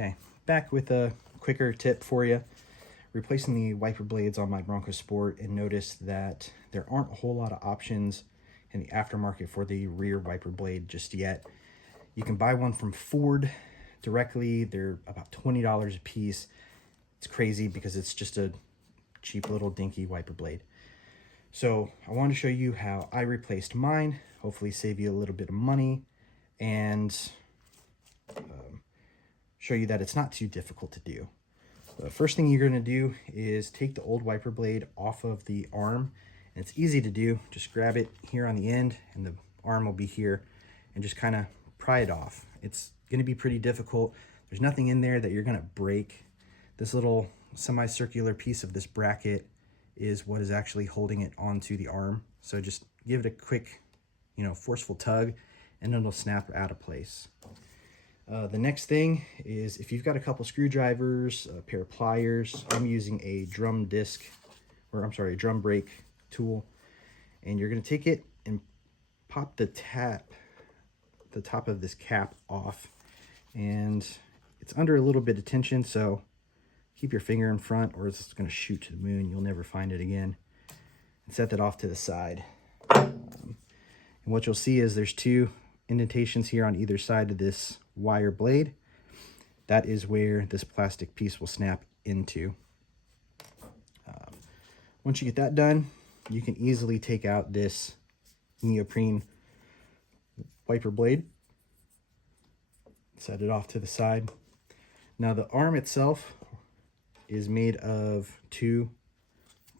Okay, back with a quicker tip for you. Replacing the wiper blades on my Bronco Sport, and noticed that there aren't a whole lot of options in the aftermarket for the rear wiper blade just yet. You can buy one from Ford directly. They're about $20 a piece. It's crazy because it's just a cheap little dinky wiper blade. So I want to show you how I replaced mine, hopefully save you a little bit of money, and show you that it's not too difficult to do. The first thing you're going to do is take the old wiper blade off of the arm, and it's easy to do. Just grab it here on the end, and the arm will be here, and just kind of pry it off. It's going to be pretty difficult. There's nothing in there that you're going to break. This little semicircular piece of this bracket is what is actually holding it onto the arm. So just give it a quick, forceful tug, and it'll snap out of place. The next thing is, if you've got a couple screwdrivers, a pair of pliers, I'm using a drum brake tool, and you're going to take it and pop the top of this cap off, and it's under a little bit of tension, so keep your finger in front or it's going to shoot to the moon. You'll never find it again. And set that off to the side. And what you'll see is there's two indentations here on either side of this wire blade. That is where this plastic piece will snap into. Once you get that done, you can easily take out this neoprene wiper blade. Set it off to the side. Now the arm itself is made of two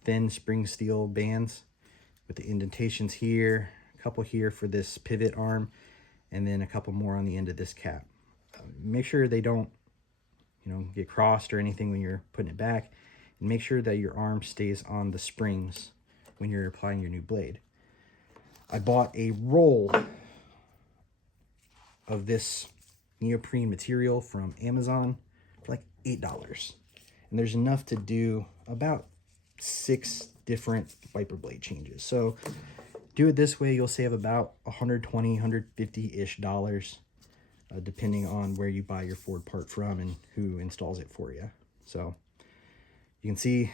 thin spring steel bands with the indentations here, a couple here for this pivot arm, and then a couple more on the end of this cap. Make sure they don't, get crossed or anything when you're putting it back, and make sure that your arm stays on the springs when you're applying your new blade. I bought a roll of this neoprene material from Amazon for like $8. And there's enough to do about 6 different wiper blade changes. So do it this way, you'll save about $120, $150-ish, depending on where you buy your Ford part from and who installs it for you. So you can see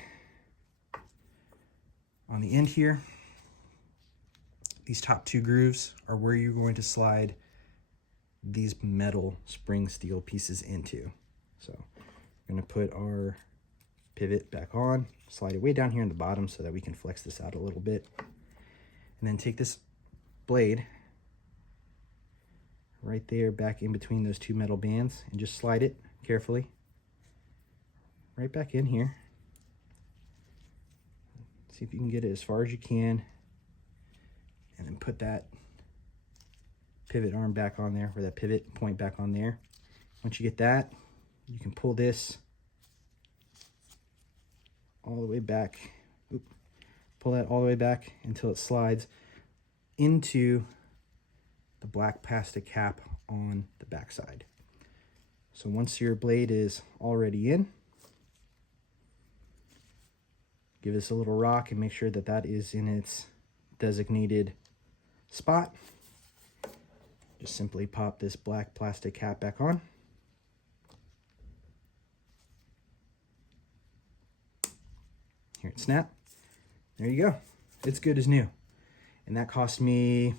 on the end here, these top 2 grooves are where you're going to slide these metal spring steel pieces into. So we're going to put our pivot back on, slide it way down here in the bottom so that we can flex this out a little bit, and then take this blade right there back in between those 2 metal bands and just slide it carefully right back in here. See if you can get it as far as you can, and then put that pivot arm back on there, or that pivot point back on there. Once you get that, you can pull this all the way back. Pull that all the way back until it slides into the black plastic cap on the back side. So once your blade is already in, give this a little rock and make sure that that is in its designated spot. Just simply pop this black plastic cap back on. Here it snap. There you go. It's good as new. And that cost me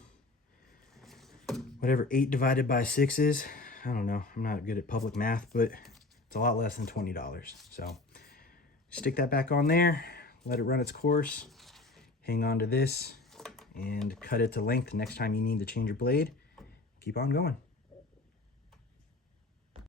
whatever 8 divided by 6 is. I don't know. I'm not good at public math, but it's a lot less than $20. So stick that back on there, let it run its course, hang on to this, and cut it to length next time you need to change your blade. Keep on going.